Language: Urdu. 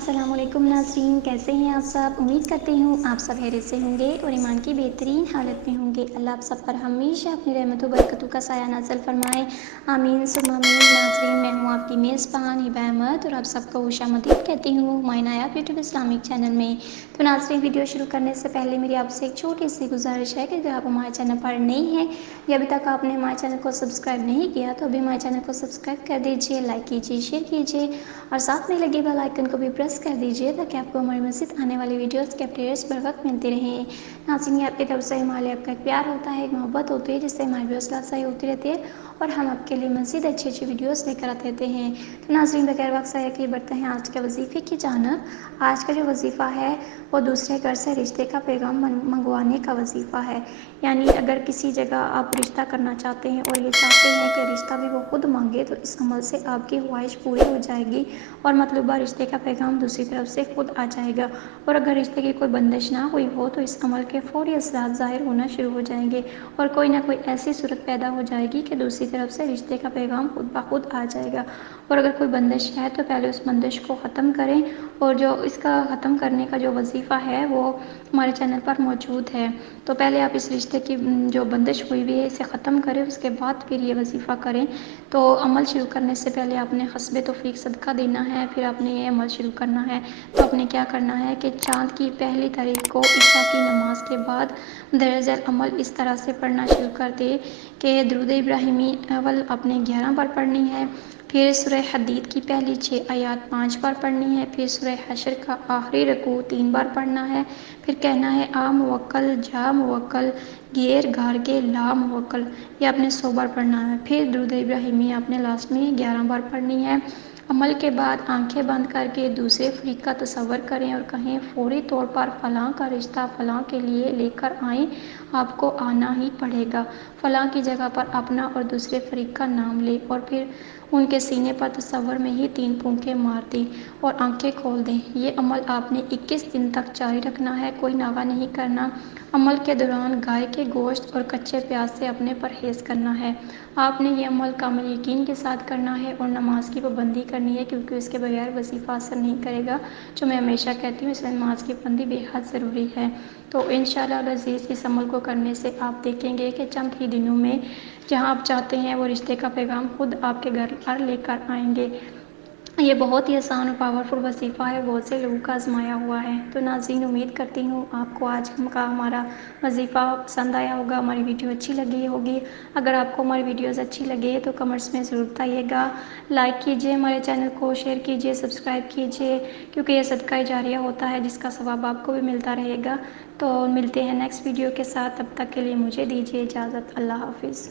السلام علیکم ناظرین، کیسے ہیں آپ سب؟ امید کرتی ہوں آپ سب خیریت سے ہوں گے اور ایمان کی بہترین حالت میں ہوں گے۔ اللہ آپ سب پر ہمیشہ اپنی رحمت و برکتوں کا سایہ نازل فرمائے، آمین ثم آمین۔ ناظرین، میں ہوں آپ کی میزبان ہبہ احمد اور آپ سب کو خوش آمدید کہتی ہوں ہمارے نایاب یوٹیوب اسلامک چینل میں۔ تو ناظرین، ویڈیو شروع کرنے سے پہلے میری آپ سے ایک چھوٹی سی گزارش ہے کہ اگر آپ ہمارے چینل پر نئی ہیں یا ابھی تک آپ نے ہمارے چینل کو سبسکرائب نہیں کیا تو ابھی ہمارے چینل کو سبسکرائب کر دیجیے، لائک کیجیے، شیئر کیجیے اور ساتھ میں لگے بیل آئیکن کو بھی پریس کر دیجیے تاکہ آپ کو ہماری مزید آنے والی ویڈیوز کے اپڈیٹس بر وقت ملتے رہیں۔ ناظرین، آپ کی طرف سے ہمارے آپ کا ایک پیار ہوتا ہے، ایک محبت ہوتی ہے جس سے ہماری بھی حوصلہ افزائی ہوتی رہتی ہے اور ہم آپ کے لیے مزید اچھی ویڈیوز لے کر آتے رہتے ہیں۔ تو ناظرین، بغیر وقت ضائع کیے بڑھتے ہیں آج کے وظیفے کی جانب۔ آج کا جو وظیفہ ہے وہ دوسرے گھر سے رشتے کا پیغام منگوانے کا وظیفہ ہے۔ یعنی اگر کسی جگہ آپ رشتہ کرنا چاہتے ہیں اور یہ چاہتے ہیں کہ رشتہ بھی وہ خود مانگے تو اس عمل سے آپ کی خواہش پوری ہو جائے گی اور مطلوبہ رشتے کا پیغام دوسری طرف سے خود آ جائے گا، اور اگر رشتے کی کوئی بندش نہ ہوئی ہو تو اس عمل کے فوری اثرات ظاہر ہونا شروع ہو جائیں گے اور کوئی نہ کوئی ایسی صورت پیدا ہو جائے گی کہ دوسری طرف سے رشتے کا پیغام خود بخود آ جائے گا۔ اور اگر کوئی بندش ہے تو پہلے اس بندش کو ختم کریں، اور جو اس کا ختم کرنے کا جو وظیفہ ہے وہ ہمارے چینل پر موجود ہے۔ تو پہلے آپ اس رشتے کی جو بندش ہوئی ہوئی ہے اسے ختم کریں، اس کے بعد پھر یہ وظیفہ کریں۔ تو عمل شروع کرنے سے پہلے آپ نے حسب توفیق صدقہ دینا ہے، پھر آپ نے یہ عمل شروع کرنا ہے۔ تو آپ نے کیا کرنا ہے کہ چاند کی پہلی تاریخ کو عشاء کی نماز کے بعد درج ذیل عمل اس طرح سے پڑھنا شروع کر دے کہ درود ابراہیمی اول آپ نے 11 بار پڑھنی ہے، پھر سورہ حدید کی پہلی 6 آیات 5 بار پڑھنی ہے، پھر سورہ حشر کا آخری رکوع 3 بار پڑھنا ہے، پھر کہنا ہے آ موکل جا موکل غیر گھار کے لا موکل، یہ آپ نے 100 بار پڑھنا ہے، پھر درود ابراہیمی آپ نے لاسٹ میں 11 بار پڑھنی ہے۔ عمل کے بعد آنکھیں بند کر کے دوسرے فریق کا تصور کریں اور کہیں فوری طور پر فلاں کا رشتہ فلاں کے لیے لے کر آئیں، آپ کو آنا ہی پڑے گا۔ فلاں کی جگہ پر اپنا اور دوسرے فریق کا نام لیں اور پھر ان کے سینے پر تصور میں ہی 3 پھونکے مار دیں اور آنکھیں کھول دیں۔ یہ عمل آپ نے 21 دن تک جاری رکھنا ہے، کوئی ناغہ نہیں کرنا۔ عمل کے دوران گائے کے گوشت اور کچے پیاز سے اپنے پرہیز کرنا ہے۔ آپ نے یہ عمل کامل یقین کے ساتھ کرنا ہے اور نماز کی پابندی کرنی ہے، کیونکہ اس کے بغیر وظیفہ اثر نہیں کرے گا، جو میں ہمیشہ کہتی ہوں، اس لیے نماز کی پابندی بے حد ضروری ہے۔ تو انشاءاللہ العزیز اس عمل کو کرنے سے آپ دیکھیں گے کہ چند ہی دنوں میں جہاں آپ چاہتے ہیں وہ رشتے کا پیغام خود آپ کے گھر پر لے کر آئیں گے۔ یہ بہت ہی آسان اور پاورفل وظیفہ ہے، بہت سے لوگوں کا آزمایا ہوا ہے۔ تو ناظرین، امید کرتی ہوں آپ کو آج کا ہمارا وظیفہ پسند آیا ہوگا، ہماری ویڈیو اچھی لگی ہوگی۔ اگر آپ کو ہماری ویڈیوز اچھی لگے تو کمنٹس میں ضرور بتائیے گا، لائک کیجیے ہمارے چینل کو، شیئر کیجیے، سبسکرائب کیجیے، کیونکہ یہ صدقہ جاریہ ہوتا ہے جس کا ثواب آپ کو بھی ملتا رہے گا۔ تو ملتے ہیں نیکسٹ ویڈیو کے ساتھ، تب تک کے لیے مجھے دیجیے اجازت۔ اللہ حافظ۔